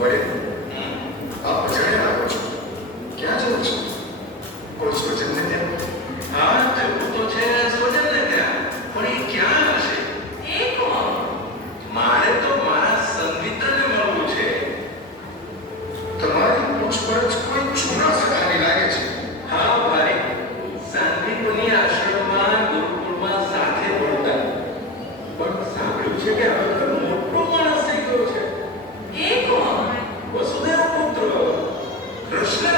વડે આપ પછાડે આવો છો, ક્યાં જવું છો? કોઈ સ્વજનને ત્યાં? હા, જવું તો છે સ્વજનને ત્યાં, પણ એ ક્યાં હશે? એ કોણ? મારે તો મારા સંમિત્રને મળવું છે. તમારી પૂછપરછ કોઈ જૂના સખાની લાગે છે. હા ભાઈ, સાંદીપની આશ્રમમાં ગુરુકુળમાં સાથે ભણતા, પણ સાંભળ્યું છે કે હવે તો મોટો માણસ થઈ ગયો છે. એ કોણ? વસુદેવ પુત્ર કૃષ્ણ.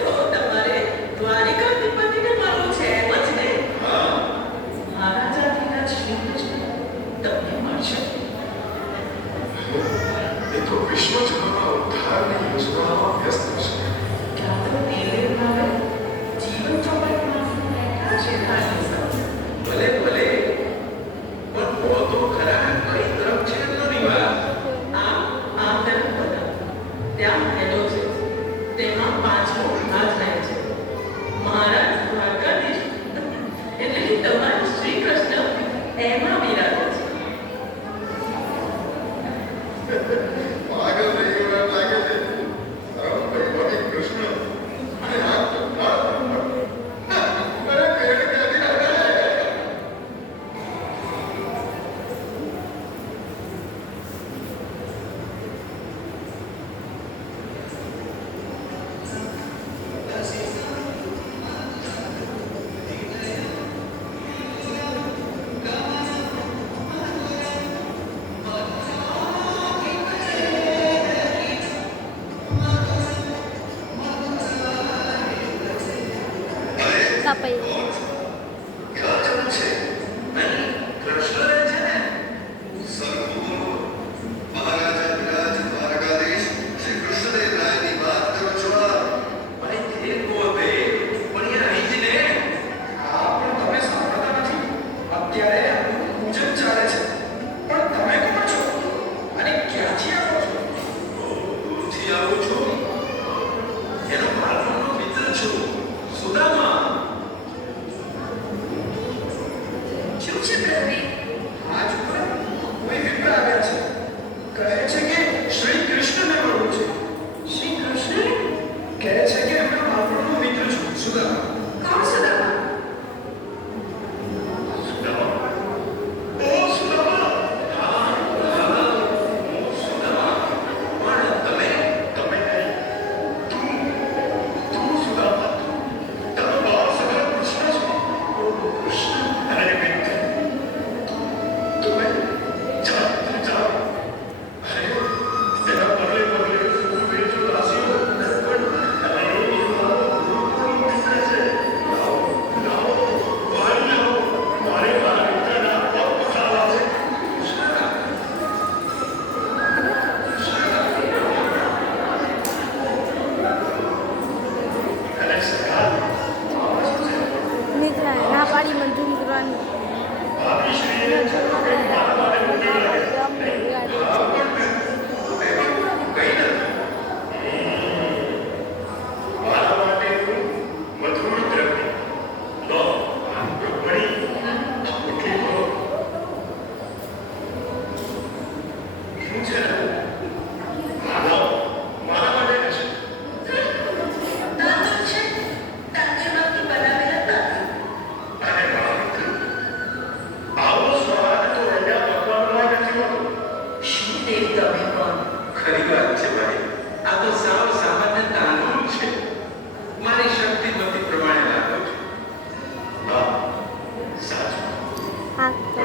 તો તમારે દ્વારિકાધિપતિને મળવું છે, એમ જ ને? હા, મહારાજાધિરાજ શ્રી કૃષ્ણ તમને મળશે. એ તો વિશ્વજનોના ઉદ્ધારની યોજનામાં વ્યસ્ત છે. ત્યાં તો દિલ્હી ભાવે જીવન ચોપાટમાં બેઠા છે ધાર્મિક સભા. ભલે ભલે, પણ બોલો ખરા કઈ તરફ છે એમનો નિવાસ? આમ તરફ બધા ત્યાં મહેલો છે, તેમાં 5મો વિભાગ રહે છે. મહારાજ દ્વારકાધીશ એટલે કે તમારા શ્રી કૃષ્ણ એમાં બિરાજે છે. પાગલ થઈ ગયો એમ લાગે છે. પરમ વૈભવી કૃષ્ણ અને આ તો કાળ અરે પેડ ક્યાંથી આવ્યા? કાપાઈ ક્યાં જવું છે? નહીં, કૃષ્ણ રહે છે ને? સરખું મહારાજાધિરાજ દ્વારકાધીશ શ્રી કૃષ્ણદેવ રાયની વાત કરો છો આપ? ભાઈ તે બોલે, પણ એ અહીં જ ને. હા, પણ તમે સાંભળતા નથી. અત્યારે આપણું પૂજન ચાલે છે. પણ તમે કોણ છો? અને ક્યાંથી આવો છો? દૂરથી આવું છું. એનો બાળપણનો મિત્ર છું, સુદામા. શું છે પ્રવીણ? આજ ઉપર કોઈ વિપ્ર આવ્યા છે. કહે છે કે શ્રી કૃષ્ણને મળવું છે. શ્રી કૃષ્ણ? કહે છે કે એમના બાળપણનો મિત્ર છું, સુદામા. કોણ સુદામા? સુદામા? ઓ સુદામા! હા, હા, હું સુદામા. પણ તમે નહીં. તું સુદામા. તારો બાળ સખા કૃષ્ણ છે. ઓ કૃષ્ણ. અરે મિત્ર. તમે જાઓ. અરે એના પગલે પગલે ફૂલ વેચો દાસીઓ. પણ અરે એ મારો ગુરુકુળ મિત્ર છે. લાવો, વાળી લાવો. મારે મારા મિત્રના પગ પખાડવા છે. અરે સખા, આવા શું છે? નીકળા ના પાડી મને ઝૂમ કરવાની ભાભીશ્રીએ મારા માટે મોકલી લાગે. મારા માટેનું મધુર દ્રવ્ય. લો, રૂકમણી, આ મુઠ્ઠી ભરો. શું છે? મારા માટે હશે. તાંદૂળ છે, તાંદૂળમાંથી બનાવેલા તાંદૂળ. અરે વાહ મિત્ર, આવો સ્વાદ તો અહીંયા પકવાનમાં નથી હોતો. શું દેવ તમે પણ? ખરી વાત છે ભાઈ, આ તો સાવ સામાન્ય તાંદૂળ છે. મારી શક્તિમતી પ્રમાણે લાગો છું. હા, સાચું. હા તો